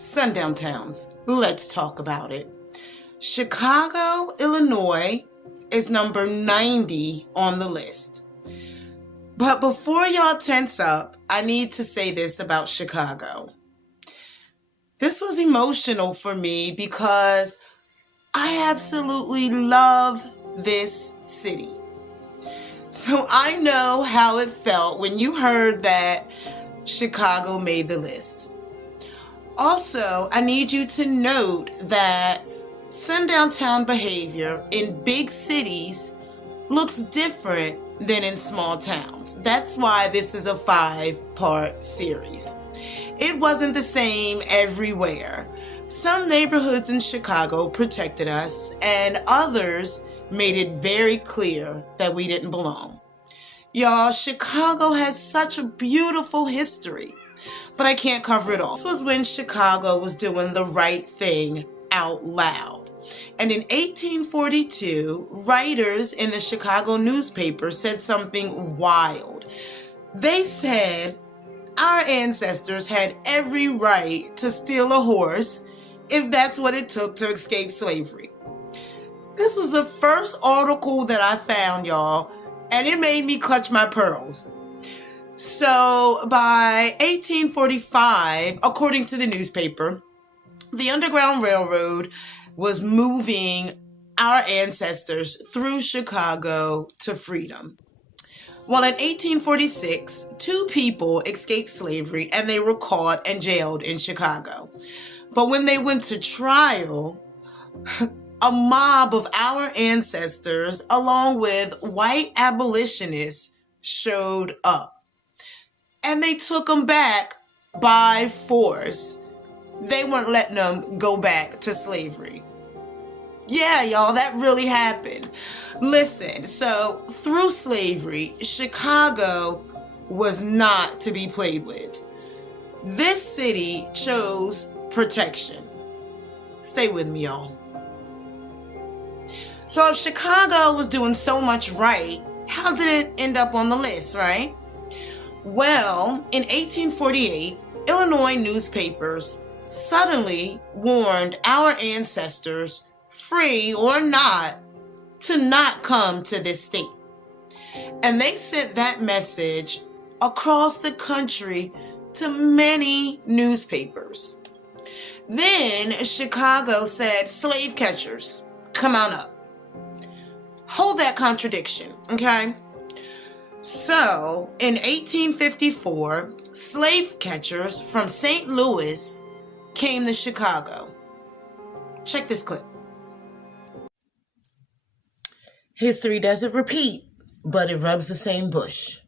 Sundown towns. Let's talk about it. Chicago, Illinois is number 90 on the list. But before y'all tense up, I need to say this about Chicago. This was emotional for me because I absolutely love this city. So I know how it felt when you heard that Chicago made the list. Also, I need you to note that sundown town behavior in big cities looks different than in small towns. That's why this is a 5-part series. It wasn't the same everywhere. Some neighborhoods in Chicago protected us, and others made it very clear that we didn't belong. Y'all, Chicago has such a beautiful history, but I can't cover it all. This was when Chicago was doing the right thing out loud. And in 1842, writers in the Chicago newspaper said something wild. They said our ancestors had every right to steal a horse if that's what it took to escape slavery. This was the first article that I found, y'all, and it made me clutch my pearls. So by 1845, according to the newspaper, the Underground Railroad was moving our ancestors through Chicago to freedom. Well, in 1846, 2 people escaped slavery and they were caught and jailed in Chicago. But when they went to trial, a mob of our ancestors, along with white abolitionists, showed up. And they took them back by force. They weren't letting them go back to slavery. Yeah, y'all, that really happened. Listen, so through slavery, Chicago was not to be played with. This city chose protection. Stay with me, y'all. So if Chicago was doing so much right, how did it end up on the list, right? Well, in 1848, Illinois newspapers suddenly warned our ancestors, free or not, to not come to this state. And they sent that message across the country to many newspapers. Then Chicago said, slave catchers, come on up. Hold that contradiction, okay? So, in 1854, slave catchers from St. Louis came to Chicago. Check this clip. History doesn't repeat, but it rubs the same bush.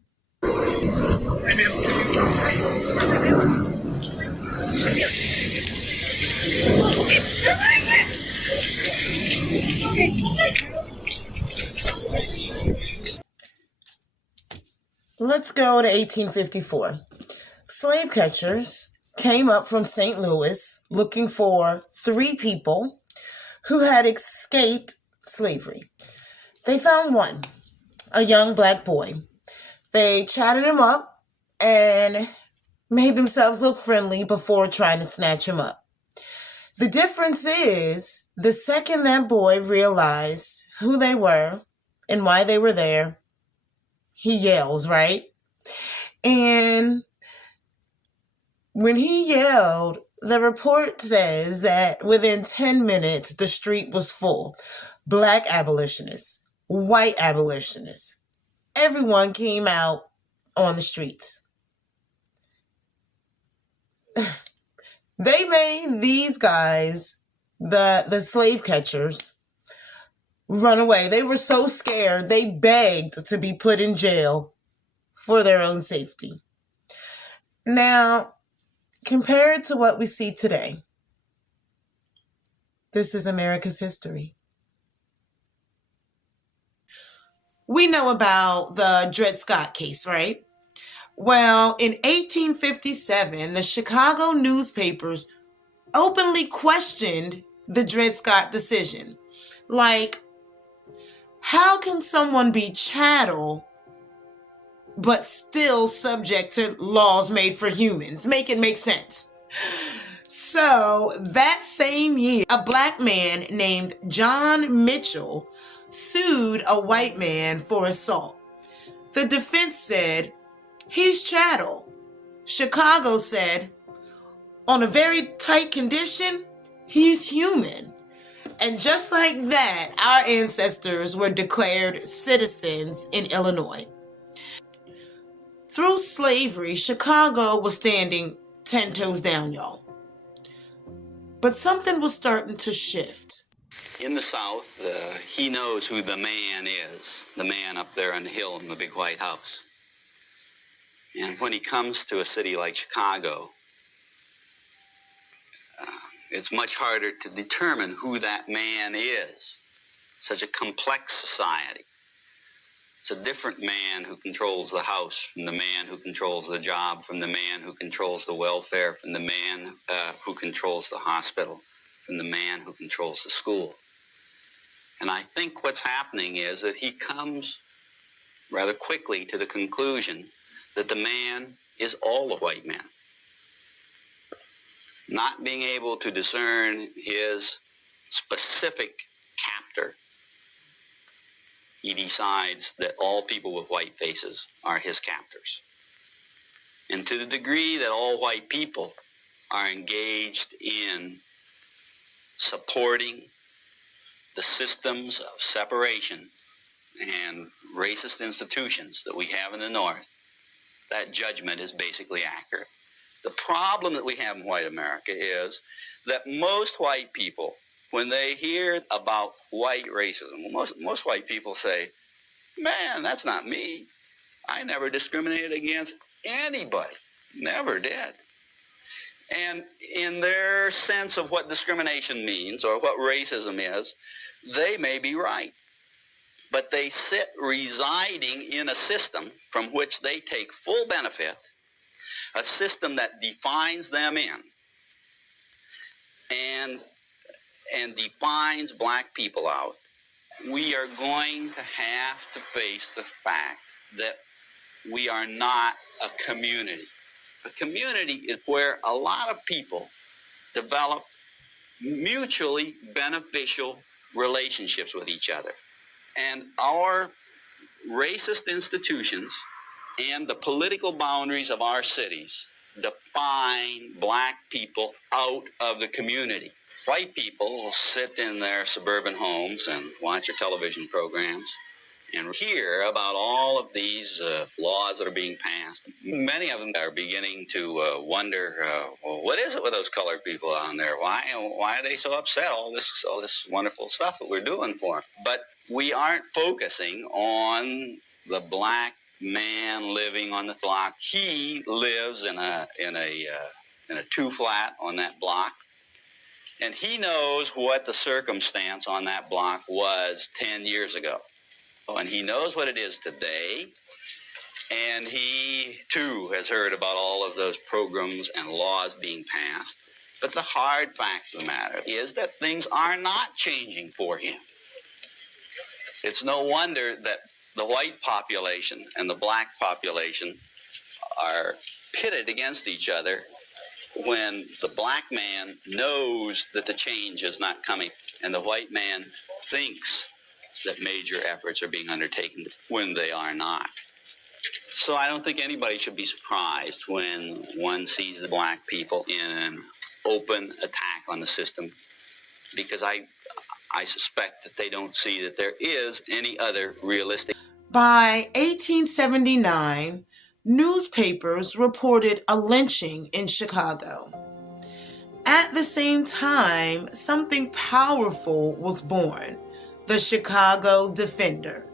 Let's go to 1854. Slave catchers came up from St. Louis looking for 3 people who had escaped slavery. They found one, a young black boy. They chatted him up and made themselves look friendly before trying to snatch him up. The difference is, the second that boy realized who they were and why they were there, he yells, right? And when he yelled, the report says that within 10 minutes, the street was full. Black abolitionists, white abolitionists, everyone came out on the streets. They made these guys, the slave catchers, run away. They were so scared, they begged to be put in jail for their own safety. Now, compared to what we see today, this is America's history. We know about the Dred Scott case, right? Well, in 1857, the Chicago newspapers openly questioned the Dred Scott decision. Like, how can someone be chattel but still subject to laws made for humans? Make it make sense. So that same year, a black man named John Mitchell sued a white man for assault. The defense said, he's chattel. Chicago said, on a very tight condition, he's human. And just like that, our ancestors were declared citizens in Illinois. Through slavery, Chicago was standing 10 toes down, y'all. But something was starting to shift. In the South, he knows who the man is, the man up there on the hill in the big white house. And when he comes to a city like Chicago, it's much harder to determine who that man is. Such a complex society. It's a different man who controls the house from the man who controls the job, from the man who controls the welfare, from the man who controls the hospital, from the man who controls the school. And I think what's happening is that he comes rather quickly to the conclusion that the man is all the white men. Not being able to discern his specific captor, he decides that all people with white faces are his captors. And to the degree that all white people are engaged in supporting the systems of separation and racist institutions that we have in the North, that judgment is basically accurate. The problem that we have in white America is that most white people, when they hear about white racism, most white people say, man, that's not me. I never discriminated against anybody. Never did. And in their sense of what discrimination means or what racism is, they may be right. But they sit residing in a system from which they take full benefit, a system that defines them in and defines black people out. We are going to have to face the fact that we are not a community. A community is where a lot of people develop mutually beneficial relationships with each other. And our racist institutions and the political boundaries of our cities define black people out of the community. White people will sit in their suburban homes and watch their television programs and hear about all of these laws that are being passed. Many of them are beginning to wonder, well, what is it with those colored people on there? Why are they so upset? All this wonderful stuff that we're doing for them. But we aren't focusing on the black man living on the block. He lives in a two-flat on that block, and he knows what the circumstance on that block was 10 years ago. And he knows what it is today, and he, too, has heard about all of those programs and laws being passed. But the hard fact of the matter is that things are not changing for him. It's no wonder that the white population and the black population are pitted against each other when the black man knows that the change is not coming, and the white man thinks that major efforts are being undertaken when they are not. So I don't think anybody should be surprised when one sees the black people in an open attack on the system, because I suspect that they don't see that there is any other realistic. By 1879, newspapers reported a lynching in Chicago. At the same time, something powerful was born, the Chicago Defender,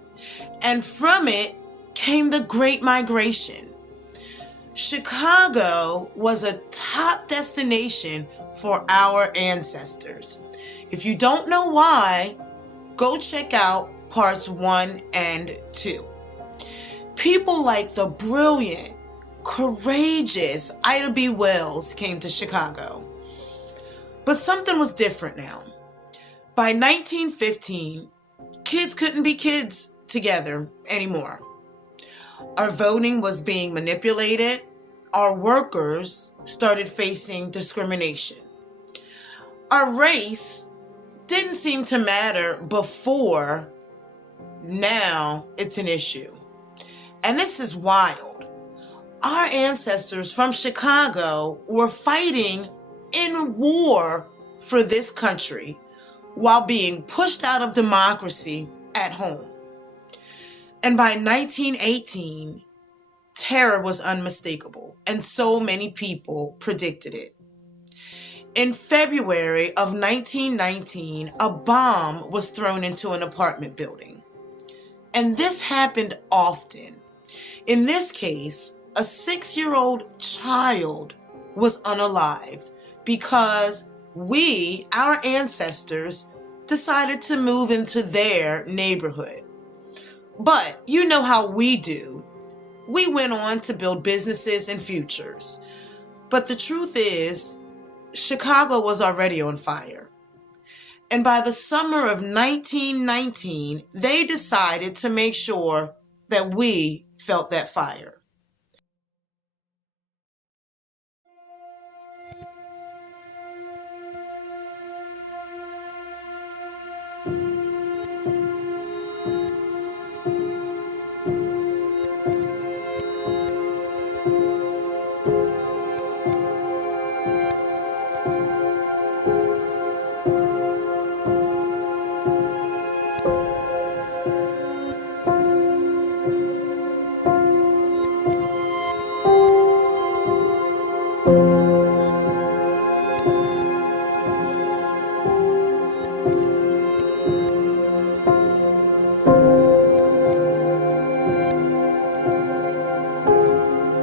and from it came the Great Migration. Chicago was a top destination for our ancestors. If you don't know why, go check out parts 1 and 2. People like the brilliant, courageous Ida B. Wells came to Chicago. But something was different now. By 1915, kids couldn't be kids together anymore. Our voting was being manipulated. Our workers started facing discrimination. Our race didn't seem to matter before. Now it's an issue. And this is wild. Our ancestors from Chicago were fighting in war for this country while being pushed out of democracy at home. And by 1918, terror was unmistakable, and so many people predicted it. In February of 1919, a bomb was thrown into an apartment building. And this happened often. In this case, a 6-year-old child was unalived because our ancestors, decided to move into their neighborhood. But you know how we do. We went on to build businesses and futures. But the truth is, Chicago was already on fire. And by the summer of 1919, they decided to make sure that we felt that fire.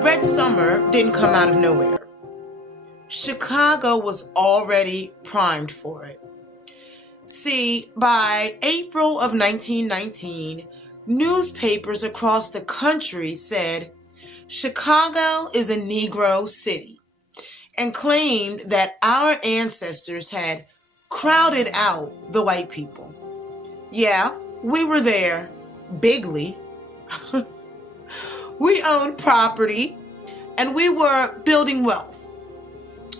Red Summer didn't come out of nowhere. Chicago was already primed for it. See, by April of 1919, newspapers across the country said Chicago is a Negro city and claimed that our ancestors had crowded out the white people. Yeah, we were there, bigly. We owned property and we were building wealth,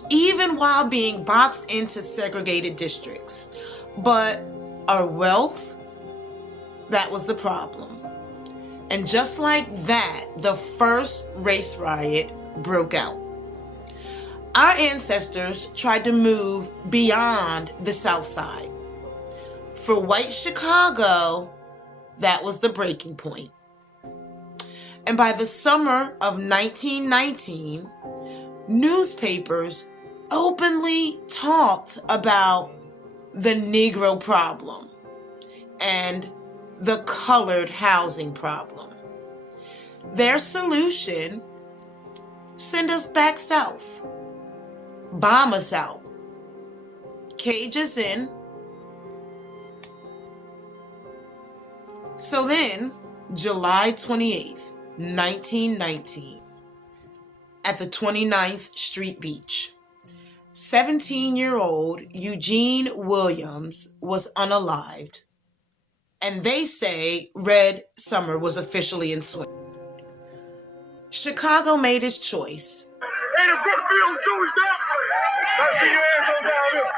even while being boxed into segregated districts. But our wealth, that was the problem. And just like that, the first race riot broke out. Our ancestors tried to move beyond the South Side. For white Chicago, that was the breaking point. And by the summer of 1919, newspapers openly talked about the Negro problem and the colored housing problem. Their solution: send us back south, bomb us out, cage us in. So then, July 28th, 1919, at the 29th Street Beach, 17-year-old Eugene Williams was unalived, and they say Red Summer was officially in swing. Chicago made its choice. Hey, the Brookfield Jewish down. Let's see your ass on down here.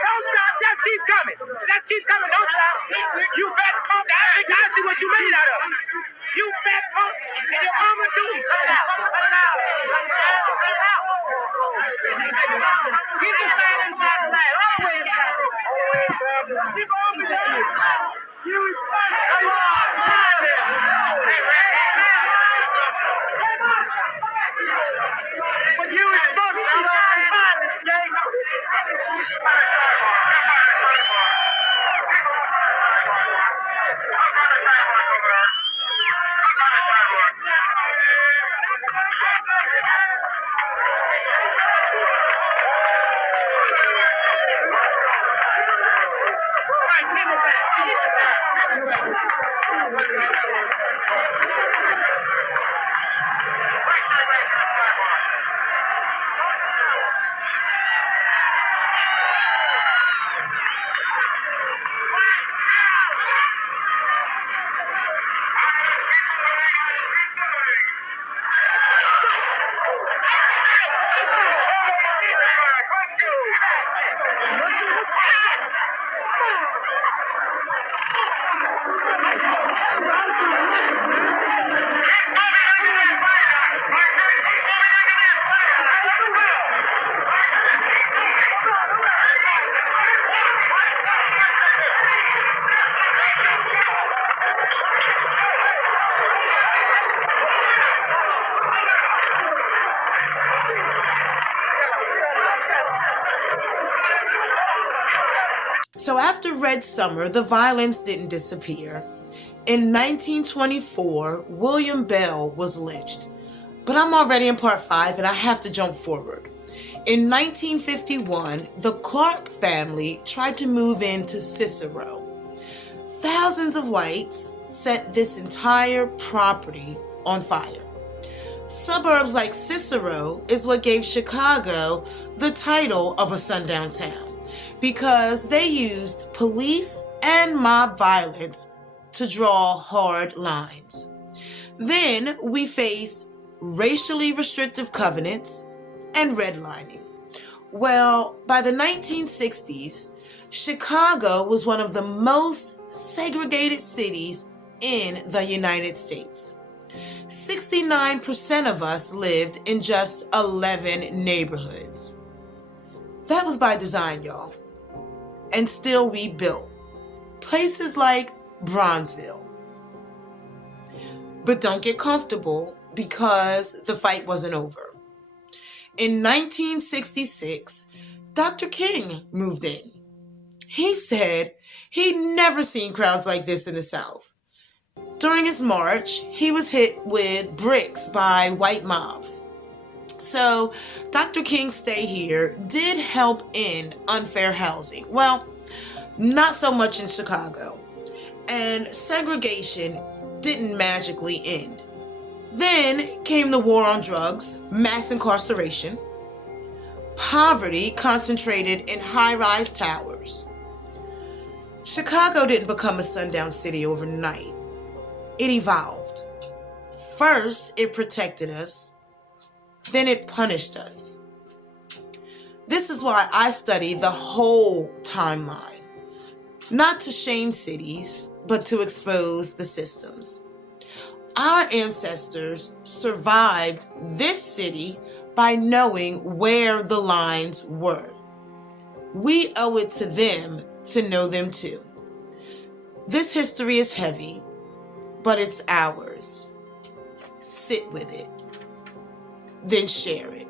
Don't stop. Just keep coming. Just keep coming. Don't stop. You fat punk. I see what you made out of. You fat punk. And your mama too. Cut it out. Cut it out. Cut it out. Keep your stand inside the light. All the way inside. Keep on the way. You is funny. Come on. But you is funny. You know I'm fine, Jay. So after Red Summer, the violence didn't disappear. In 1924, William Bell was lynched. But I'm already in part 5 and I have to jump forward. In 1951, the Clark family tried to move into Cicero. Thousands of whites set this entire property on fire. Suburbs like Cicero is what gave Chicago the title of a sundown town, because they used police and mob violence to draw hard lines. Then we faced racially restrictive covenants and redlining. Well, by the 1960s, Chicago was one of the most segregated cities in the United States. 69% of us lived in just 11 neighborhoods. That was by design, y'all. And still we built places like Bronzeville. But don't get comfortable, because the fight wasn't over. In 1966, Dr. King moved in. He said he'd never seen crowds like this in the South. During his march, he was hit with bricks by white mobs. So Dr. King's stay here did help end unfair housing. Well, not so much in Chicago. And segregation didn't magically end. Then came the war on drugs, mass incarceration. Poverty concentrated in high-rise towers. Chicago didn't become a sundown city overnight. It evolved. First, it protected us. Then it punished us. This is why I study the whole timeline. Not to shame cities, but to expose the systems. Our ancestors survived this city by knowing where the lines were. We owe it to them to know them too. This history is heavy, but it's ours. Sit with it, then share it.